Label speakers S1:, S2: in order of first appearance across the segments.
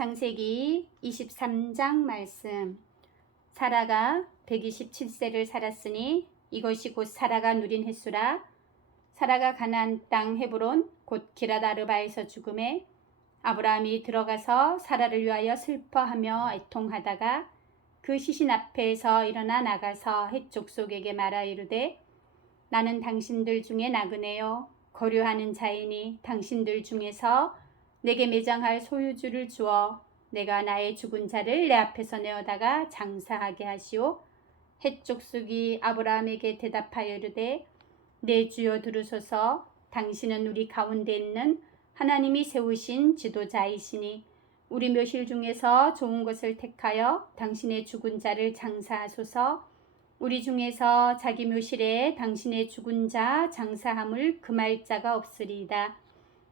S1: 창세기 23장 말씀. 사라가 127세를 살았으니 이것이 곧 사라가 누린 횟수라. 사라가 가나안 땅 헤브론 곧 기라다르바에서 죽음에 아브라함이 들어가서 사라를 위하여 슬퍼하며 애통하다가 그 시신 앞에서 일어나 나가서 헷 족속에게 말하 이르되 나는 당신들 중에 나그네요 거류하는 자이니 당신들 중에서 내게 매장할 소유주를 주어 내가 나의 죽은 자를 내 앞에서 내어다가 장사하게 하시오. 헷 족속이 아브라함에게 대답하여 이르되 내 주여 들으소서 당신은 우리 가운데 있는 하나님이 세우신 지도자이시니 우리 묘실 중에서 좋은 것을 택하여 당신의 죽은 자를 장사하소서 우리 중에서 자기 묘실에 당신의 죽은 자 장사함을 금할 자가 없으리이다.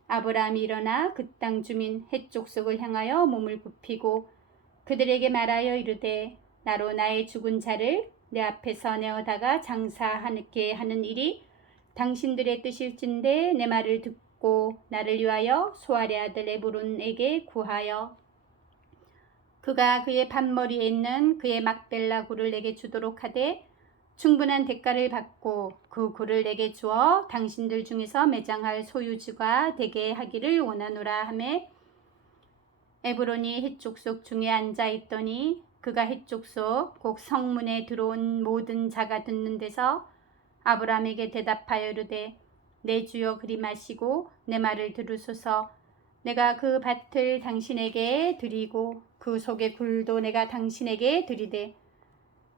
S1: 아브라함이 일어나 그 땅 주민 헷 족속을 향하여 몸을 굽히고 그들에게 말하여 이르되 나로 나의 죽은 자를 내 앞에서 내어다가 장사하게 하는 일이 당신들의 뜻일진데 내 말을 듣고 나를 위하여 소아의 아들 에브론에게 구하여. 그가 그의 밭머리에 있는 그의 막벨라 굴을 내게 주도록 하되 충분한 대가를 받고 그 굴을 내게 주어 당신들 중에서 매장할 소유주가 되게 하기를 원하노라 하매 에브론이 헷족속 중에 앉아 있더니 그가 헷족속 곡 성문에 들어온 모든 자가 듣는 데서 아브라함에게 대답하여 이르되 내 주여 그리 마시고 내 말을 들으소서. 내가 그 밭을 당신에게 드리고 그 속의 굴도 내가 당신에게 드리되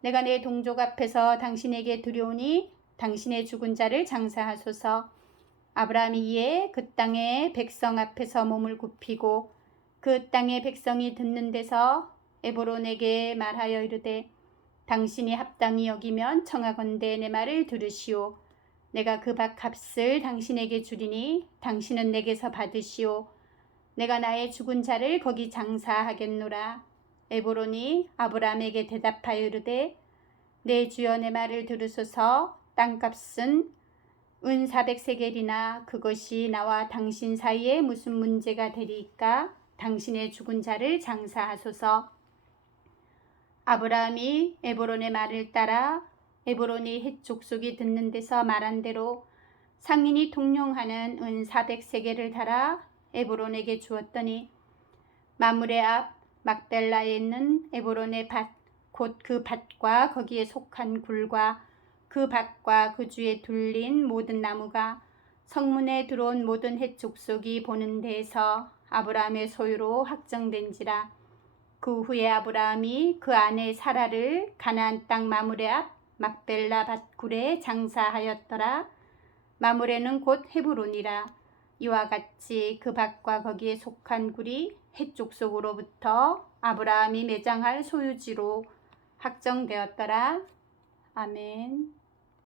S1: 내가 내 동족 앞에서 당신에게 드려오니 당신의 죽은 자를 장사하소서. 아브라함이 이에 그 땅의 백성 앞에서 몸을 굽히고 그 땅의 백성이 듣는 데서 에보론에게 말하여 이르되 당신이 합당히 여기면 청하건대 내 말을 들으시오. 내가 그밭 값을 당신에게 주리니 당신은 내게서 받으시오. 내가 나의 죽은 자를 거기 장사하겠노라. 에보론이 아브라함에게 대답하여 이르되 내 주여 내 말을 들으소서. 땅값은 은 400세겔이나 그것이 나와 당신 사이에 무슨 문제가 되리까? 당신의 죽은 자를 장사하소서. 아브라함이 에보론의 말을 따라 에보론이 헷 족속이 듣는 데서 말한 대로 상인이 통용하는 은 400세겔을 달아 에보론에게 주었더니 마물의 앞 막벨라에 있는 에보론의 밭, 곧 그 밭과 거기에 속한 굴과 그 밭과 그 주에 둘린 모든 나무가 성문에 들어온 모든 헷 족속이 보는 데에서 아브라함의 소유로 확정된지라. 그 후에 아브라함이 그 아내 사라를 가나안 땅 마물의 앞 막벨라 밭굴에 장사하였더라. 마물에는 곧 헤브론이라. 이와 같이 그 밭과 거기에 속한 굴이 해쪽 속으로부터 아브라함이 매장할 소유지로 확정되었더라. 아멘.